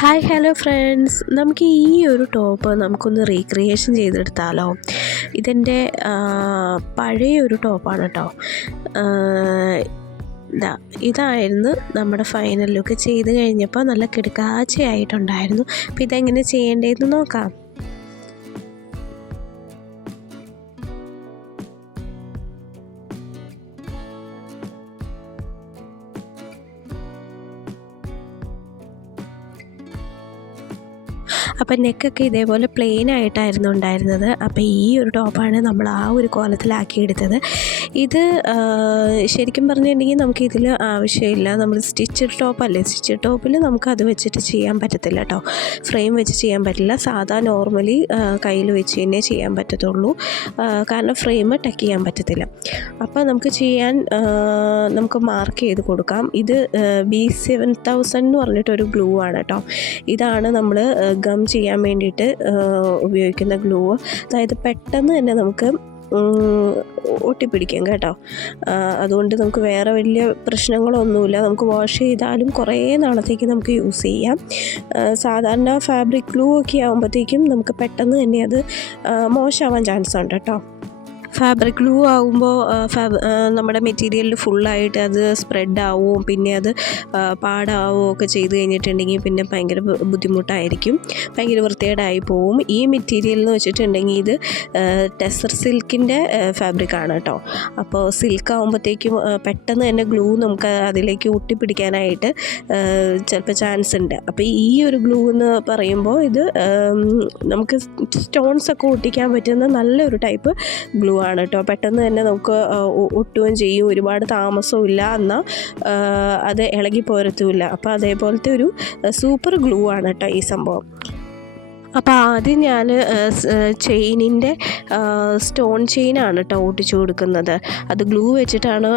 Hi hello friends, നമുക്ക് ഈ ഒരു ടോപ്പ് നമുക്കൊന്ന് റീക്രിയേഷൻ ചെയ്തെടുത്താലോ. ഇതെൻ്റെ പഴയൊരു ടോപ്പാണ് കേട്ടോ. ഇതായിരുന്നു നമ്മുടെ ഫൈനൽ ലുക്ക്. ചെയ്ത് കഴിഞ്ഞപ്പോൾ നല്ല കിടുക്കാച്ചയായിട്ടുണ്ടായിരുന്നു. അപ്പോൾ ഇതെങ്ങനെ ചെയ്യേണ്ടതെന്ന് നോക്കാം. അപ്പം നെക്കൊക്കെ ഇതേപോലെ പ്ലെയിൻ ആയിട്ടായിരുന്നു ഉണ്ടായിരുന്നത്. അപ്പോൾ ഈ ഒരു ടോപ്പാണ് നമ്മൾ ആ ഒരു കോലത്തിലാക്കിയെടുത്തത്. ഇത് ശരിക്കും പറഞ്ഞിട്ടുണ്ടെങ്കിൽ നമുക്കിതിൽ ആവശ്യമില്ല. നമ്മൾ സ്റ്റിച്ചഡ് ടോപ്പല്ലേ, സ്റ്റിച്ചഡ് ടോപ്പിൽ നമുക്ക് അത് വെച്ചിട്ട് ചെയ്യാൻ പറ്റത്തില്ല കേട്ടോ. ഫ്രെയിം വെച്ച് ചെയ്യാൻ പറ്റില്ല. സാധാ നോർമലി കയ്യിൽ വെച്ച് തന്നെ ചെയ്യാൻ പറ്റത്തുള്ളൂ. കാരണം ഫ്രെയിം ടക്ക് ചെയ്യാൻ പറ്റത്തില്ല. അപ്പോൾ നമുക്ക് മാർക്ക് ചെയ്ത് കൊടുക്കാം. ഇത് B7000 എന്ന് പറഞ്ഞിട്ടൊരു ഗ്ലൂ ആണ് കേട്ടോ. ഇതാണ് നമ്മൾ ഗം ചെയ്യാൻ വേണ്ടിയിട്ട് ഉപയോഗിക്കുന്ന ഗ്ലൂ. അതായത് പെട്ടെന്ന് തന്നെ നമുക്ക് ഒട്ടിപ്പിടിക്കും കേട്ടോ. അതുകൊണ്ട് നമുക്ക് വേറെ വലിയ പ്രശ്നങ്ങളൊന്നുമില്ല. നമുക്ക് വാഷ് ചെയ്താലും കുറേ നാളത്തേക്ക് നമുക്ക് യൂസ് ചെയ്യാം. സാധാരണ ഫാബ്രിക് ഗ്ലൂ ഒക്കെ ആകുമ്പോഴത്തേക്കും നമുക്ക് പെട്ടെന്ന് തന്നെ അത് മോശമാവാൻ ചാൻസ് ഉണ്ട് കേട്ടോ. ഫാബ്രിക് ഗ്ലൂ ആകുമ്പോൾ നമ്മുടെ മെറ്റീരിയലിൽ ഫുള്ളായിട്ട് അത് സ്പ്രെഡ് ആവും, പിന്നെ അത് പാടാവുകയോ ഒക്കെ ചെയ്ത് കഴിഞ്ഞിട്ടുണ്ടെങ്കിൽ പിന്നെ ഭയങ്കര ബുദ്ധിമുട്ടായിരിക്കും, ഭയങ്കര വൃത്തികേടായി പോവും. ഈ മെറ്റീരിയൽ എന്ന് വെച്ചിട്ടുണ്ടെങ്കിൽ ഇത് ടെസർ സിൽക്കിൻ്റെ ഫാബ്രിക്കാണ് കേട്ടോ. അപ്പോൾ സിൽക്ക് ആകുമ്പോഴത്തേക്കും പെട്ടെന്ന് തന്നെ ഗ്ലൂ നമുക്ക് അതിലേക്ക് ഒട്ടിപ്പിടിക്കാനായിട്ട് ചിലപ്പോൾ ചാൻസ് ഉണ്ട്. അപ്പോൾ ഈ ഒരു ഗ്ലൂ എന്ന് പറയുമ്പോൾ ഇത് നമുക്ക് സ്റ്റോൺസൊക്കെ ഒട്ടിക്കാൻ പറ്റുന്ന നല്ലൊരു ടൈപ്പ് ഗ്ലൂ ആണ് കേട്ടോ. പെട്ടെന്ന് തന്നെ നമുക്ക് ഒട്ടുകയും ചെയ്യും, ഒരുപാട് താമസവും ഇല്ല, എന്നാൽ അത് ഇളകി പോരത്തുമില്ല. അപ്പോൾ അതേപോലത്തെ ഒരു സൂപ്പർ ഗ്ലൂ ആണ് കേട്ടോ ഈ സംഭവം. അപ്പോൾ ആദ്യം ഞാൻ ചെയിനിൻ്റെ സ്റ്റോൺ ചെയിനാണ് കേട്ടോ ഒട്ടിച്ചു കൊടുക്കുന്നത്. അത് ഗ്ലൂ വെച്ചിട്ടാണ്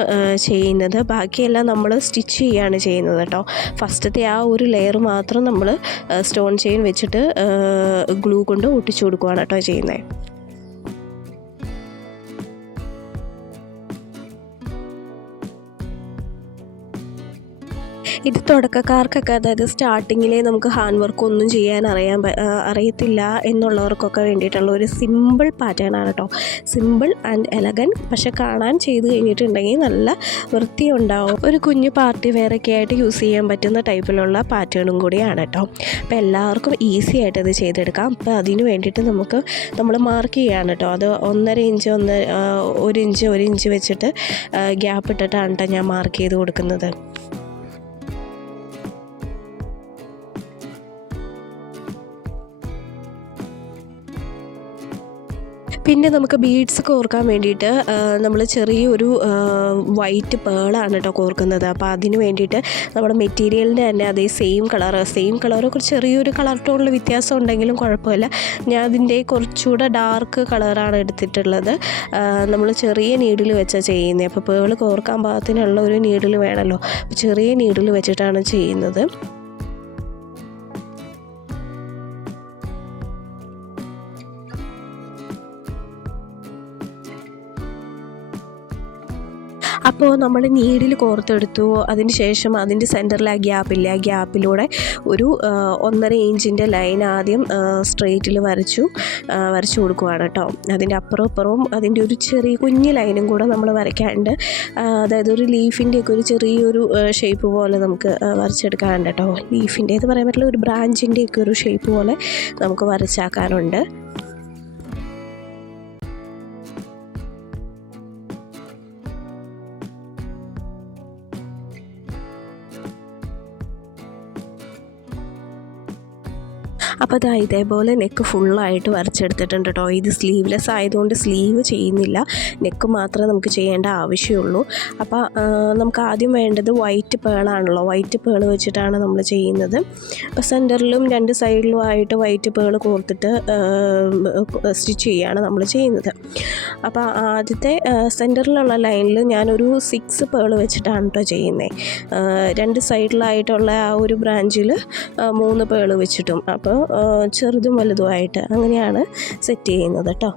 ചെയ്യുന്നത്. ബാക്കിയെല്ലാം നമ്മൾ സ്റ്റിച്ച് ചെയ്യുകയാണ് ചെയ്യുന്നത് കേട്ടോ. ഫസ്റ്റത്തെ ആ ഒരു ലെയർ മാത്രം നമ്മൾ സ്റ്റോൺ ചെയിൻ വെച്ചിട്ട് ഗ്ലൂ കൊണ്ട് ഒട്ടിച്ചു കൊടുക്കുകയാണ് കേട്ടോ ചെയ്യുന്നത്. ഇത് തുടക്കക്കാർക്കൊക്കെ, അതായത് സ്റ്റാർട്ടിങ്ങിലെ നമുക്ക് ഹാൻഡ് വർക്ക് ഒന്നും ചെയ്യാൻ അറിയത്തില്ല എന്നുള്ളവർക്കൊക്കെ വേണ്ടിയിട്ടുള്ള ഒരു സിമ്പിൾ പാറ്റേൺ ആണ് കേട്ടോ. സിമ്പിൾ ആൻഡ് എലഗൻറ്റ്, പക്ഷെ കാണാൻ ചെയ്ത് കഴിഞ്ഞിട്ടുണ്ടെങ്കിൽ നല്ല വൃത്തി ഉണ്ടാവും. ഒരു കുഞ്ഞു പാർട്ടി വെയറൊക്കെ ആയിട്ട് യൂസ് ചെയ്യാൻ പറ്റുന്ന ടൈപ്പിലുള്ള പാറ്റേണും കൂടിയാണ് കേട്ടോ. അപ്പോൾ എല്ലാവർക്കും ഈസി ആയിട്ട് ഇത് ചെയ്തെടുക്കാം. അപ്പോൾ അതിന് വേണ്ടിയിട്ട് നമ്മൾ മാർക്ക് ചെയ്യുകയാണ് കേട്ടോ. അത് 1.5 ഇഞ്ച് 1 ഇഞ്ച് വെച്ചിട്ട് ഗ്യാപ്പ് ഇട്ടിട്ടാണ് കേട്ടോ ഞാൻ മാർക്ക് ചെയ്ത് കൊടുക്കുന്നത്. പിന്നെ നമുക്ക് ബീഡ്സ് കോർക്കാൻ വേണ്ടിയിട്ട് നമ്മൾ ചെറിയൊരു വൈറ്റ് പേളാണ് കേട്ടോ കോർക്കുന്നത്. അപ്പോൾ അതിന് വേണ്ടിയിട്ട് നമ്മുടെ മെറ്റീരിയലിൻ്റെ തന്നെ അതേ സെയിം കളറൊക്കെ ചെറിയൊരു കളർ ടോണിൽ വ്യത്യാസം ഉണ്ടെങ്കിലും കുഴപ്പമില്ല. ഞാൻ അതിൻ്റെ കുറച്ചുകൂടെ ഡാർക്ക് കളറാണ് എടുത്തിട്ടുള്ളത്. നമ്മൾ ചെറിയ നീഡിൽ വെച്ചാണ് ചെയ്യുന്നത്. അപ്പോൾ പേള് കോർക്കാൻ പാകത്തിനുള്ള ഒരു നീഡിൽ വേണമല്ലോ. അപ്പോൾ ചെറിയ നീഡിൽ വെച്ചിട്ടാണ് ചെയ്യുന്നത്. അപ്പോൾ നമ്മൾ നീഡിൽ കോർത്തെടുത്തു. അതിന് ശേഷം അതിൻ്റെ സെൻറ്ററിൽ ആ ഗ്യാപ്പിലൂടെ ഒരു 1.5 ഇഞ്ചിൻ്റെ ലൈൻ ആദ്യം സ്ട്രെയിറ്റിൽ വരച്ചു കൊടുക്കുകയാണ് കേട്ടോ. അതിൻ്റെ അപ്പുറവും അതിൻ്റെ ഒരു ചെറിയ കുഞ്ഞ് ലൈനും കൂടെ നമ്മൾ വരയ്ക്കാണ്ട്, അതായത് ഒരു ലീഫിൻ്റെയൊക്കെ ഒരു ചെറിയൊരു ഷേപ്പ് പോലെ നമുക്ക് വരച്ചെടുക്കാറുണ്ട് കേട്ടോ. ലീഫിൻ്റെ എന്ന് പറയാൻ പറ്റില്ല, ഒരു ബ്രാഞ്ചിൻ്റെയൊക്കെ ഒരു ഷേപ്പ് പോലെ നമുക്ക് വരച്ചാക്കാനുണ്ട്. അപ്പോൾ ഇതേപോലെ നെക്ക് ഫുള്ളായിട്ട് വരച്ചെടുത്തിട്ടുണ്ട് കേട്ടോ. ഇത് സ്ലീവ്ലെസ് ആയതുകൊണ്ട് സ്ലീവ് ചെയ്യുന്നില്ല, നെക്ക് മാത്രമേ നമുക്ക് ചെയ്യേണ്ട ആവശ്യമുള്ളൂ. അപ്പോൾ നമുക്ക് ആദ്യം വേണ്ടത് വൈറ്റ് പേളാണല്ലോ. വൈറ്റ് പേൾ വെച്ചിട്ടാണ് നമ്മൾ ചെയ്യുന്നത്. അപ്പോൾ സെൻറ്ററിലും 2 സൈഡിലും ആയിട്ട് വൈറ്റ് പേൾ കോർത്തിട്ട് സ്റ്റിച്ച് ചെയ്യുകയാണ് നമ്മൾ ചെയ്യുന്നത്. അപ്പോൾ ആദ്യത്തെ സെൻറ്ററിലുള്ള ലൈനിൽ ഞാനൊരു 6 പേൾ വെച്ചിട്ടാണ് കേട്ടോ ചെയ്യുന്നത്. 2 സൈഡിലായിട്ടുള്ള ആ ഒരു ബ്രാഞ്ചിൽ 3 പേൾ വെച്ചിട്ടും, അപ്പോൾ ചെറുതും വലുതുമായിട്ട് അങ്ങനെയാണ് സെറ്റ് ചെയ്യുന്നത് കേട്ടോ.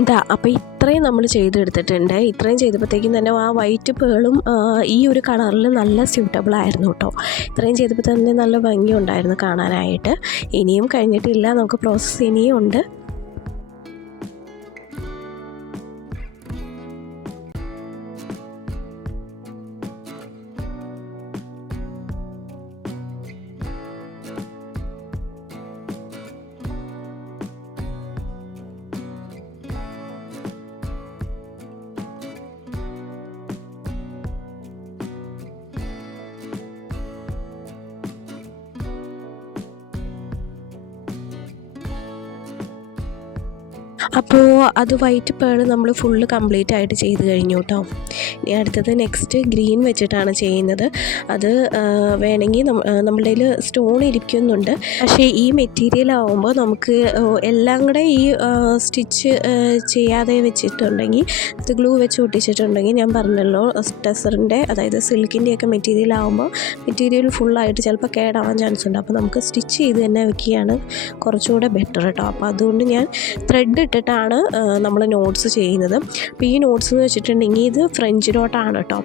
ഇതാ അപ്പോൾ ഇത്രയും നമ്മൾ ചെയ്തെടുത്തിട്ടുണ്ട്. ഇത്രയും ചെയ്തപ്പോഴത്തേക്കും തന്നെ ആ വൈറ്റ് പേളും ഈ ഒരു കളറിൽ നല്ല സ്യൂട്ടബിൾ ആയിരുന്നു കേട്ടോ. ഇത്രയും ചെയ്തപ്പോൾ തന്നെ നല്ല ഭംഗിയുണ്ടായിരുന്നു കാണാനായിട്ട്. ഇനിയും കഴിഞ്ഞിട്ടില്ല, നമുക്ക് പ്രോസസ്സ് ഇനിയും ഉണ്ട്. അപ്പോൾ അത് വൈറ്റ് പേൾ നമ്മൾ ഫുള്ള് കംപ്ലീറ്റ് ആയിട്ട് ചെയ്ത് കഴിഞ്ഞു കേട്ടോ. ഇനി അടുത്തത് നെക്സ്റ്റ് ഗ്രീൻ വെച്ചിട്ടാണ് ചെയ്യുന്നത്. അത് വേണമെങ്കിൽ നമ്മളുടെ കയ്യിൽ സ്റ്റോൺ ഇരിക്കുന്നുണ്ട്, പക്ഷേ ഈ മെറ്റീരിയൽ ആവുമ്പോൾ നമുക്ക് എല്ലാം കൂടെ ഈ സ്റ്റിച്ച് ചെയ്യാതെ വെച്ചിട്ടുണ്ടെങ്കിൽ, ഇത് ഗ്ലൂ വെച്ച് ഒട്ടിച്ചിട്ടുണ്ടെങ്കിൽ, ഞാൻ പറഞ്ഞല്ലോ ടെസറിൻ്റെ അതായത് സിൽക്കിൻ്റെയൊക്കെ മെറ്റീരിയൽ ആകുമ്പോൾ മെറ്റീരിയൽ ഫുള്ളായിട്ട് ചിലപ്പോൾ കേടാവാൻ ചാൻസ് ഉണ്ട്. അപ്പോൾ നമുക്ക് സ്റ്റിച്ച് ചെയ്ത് തന്നെ വെക്കുകയാണ് കുറച്ചുകൂടെ ബെറ്റർ കേട്ടോ. അപ്പോൾ അതുകൊണ്ട് ഞാൻ ത്രെഡ് ഇട്ടിട്ടാണ് നമ്മൾ നോട്ട്സ് ചെയ്യുന്നത്. അപ്പോൾ ഈ നോട്ട്സ് എന്ന് വെച്ചിട്ടുണ്ടെങ്കിൽ ഇത് ഫ്രഞ്ച് നോട്ടാണ് കേട്ടോ.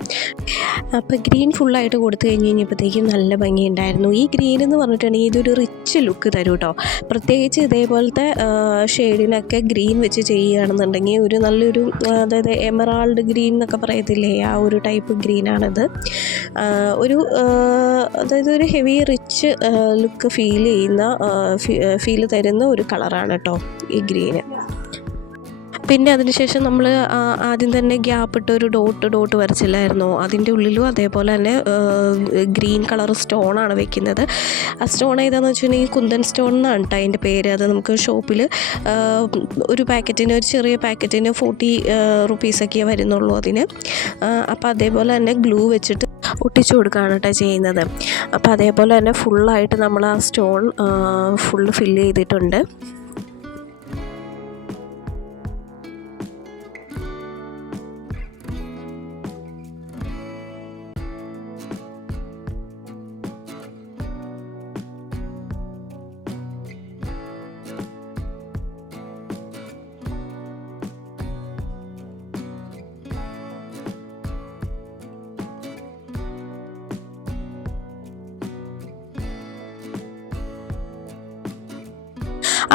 അപ്പോൾ ഗ്രീൻ ഫുള്ളായിട്ട് കൊടുത്തു കഴിഞ്ഞപ്പോഴത്തേക്കും നല്ല ഭംഗിയുണ്ടായിരുന്നു. ഈ ഗ്രീൻ എന്ന് പറഞ്ഞിട്ടുണ്ടെങ്കിൽ ഇതൊരു റിച്ച് ലുക്ക് തരും കേട്ടോ. പ്രത്യേകിച്ച് ഇതേപോലത്തെ ഷെയ്ഡിനൊക്കെ ഗ്രീൻ വെച്ച് ചെയ്യുകയാണെന്നുണ്ടെങ്കിൽ ഒരു നല്ലൊരു, അതായത് എമറാൾഡ് ഗ്രീൻ എന്നൊക്കെ പറയത്തില്ലേ, ആ ഒരു ടൈപ്പ് ഗ്രീനാണിത്. ഒരു അതായത് ഒരു ഹെവി റിച്ച് ലുക്ക് ഫീൽ തരുന്ന ഒരു കളറാണ് കേട്ടോ ഈ ഗ്രീന്. പിന്നെ അതിനുശേഷം നമ്മൾ ആദ്യം തന്നെ ഗ്യാപ്പ് ഇട്ട് ഒരു ഡോട്ട് വരച്ചില്ലായിരുന്നോ, അതിൻ്റെ ഉള്ളിലും അതേപോലെ തന്നെ ഗ്രീൻ കളർ സ്റ്റോണാണ് വെക്കുന്നത്. ആ സ്റ്റോൺ ഏതാണെന്ന് വെച്ചിട്ടുണ്ടെങ്കിൽ കുന്തൻ സ്റ്റോൺ എന്നാണ് കേട്ടോ അതിൻ്റെ പേര്. അത് നമുക്ക് ഷോപ്പിൽ ഒരു ചെറിയ പാക്കറ്റിന് 40 റുപ്പീസൊക്കെ വരുന്നുള്ളൂ അതിന്. അപ്പോൾ അതേപോലെ തന്നെ ഗ്ലൂ വെച്ചിട്ട് ഒട്ടിച്ചു കൊടുക്കുകയാണ് കേട്ടോ ചെയ്യുന്നത്. അപ്പോൾ അതേപോലെ തന്നെ ഫുള്ളായിട്ട് നമ്മൾ ആ സ്റ്റോൺ ഫുള്ള് ഫില്ല് ചെയ്തിട്ടുണ്ട്.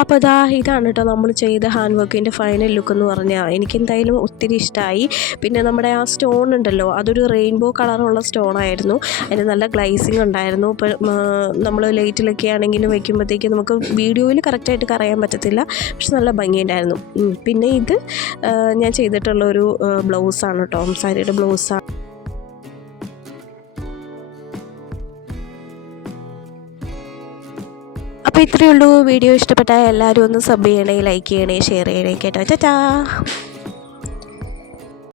അപ്പോൾ ഇതാണ് കേട്ടോ നമ്മൾ ചെയ്ത ഹാൻഡ് വർക്കിൻ്റെ ഫൈനൽ ലുക്ക് എന്ന് പറഞ്ഞാൽ. എനിക്കെന്തായാലും ഒത്തിരി ഇഷ്ടമായി. പിന്നെ നമ്മുടെ ആ സ്റ്റോൺ ഉണ്ടല്ലോ, അതൊരു റെയിൻബോ കളറുള്ള സ്റ്റോണായിരുന്നു. അതിന് നല്ല ഗ്ലൈസിങ് ഉണ്ടായിരുന്നു. ഇപ്പോൾ നമ്മൾ ലൈറ്റിലൊക്കെ ആണെങ്കിലും വയ്ക്കുമ്പോഴത്തേക്ക് നമുക്ക് വീഡിയോയിൽ കറക്റ്റായിട്ട് അറിയാൻ പറ്റത്തില്ല, പക്ഷെ നല്ല ഭംഗിയുണ്ടായിരുന്നു. പിന്നെ ഇത് ഞാൻ ചെയ്തിട്ടുള്ളൊരു ബ്ലൗസാണ് കേട്ടോ, സാരിയുടെ ബ്ലൗസാണ്. അപ്പോൾ ഇത്രയേ ഉള്ളൂ. വീഡിയോ ഇഷ്ടപ്പെട്ടാൽ എല്ലാവരും ഒന്ന് സബ് ചെയ്യണേ, ലൈക്ക് ചെയ്യണേ, ഷെയർ ചെയ്യണേ കേട്ടോ. ടാറ്റാ.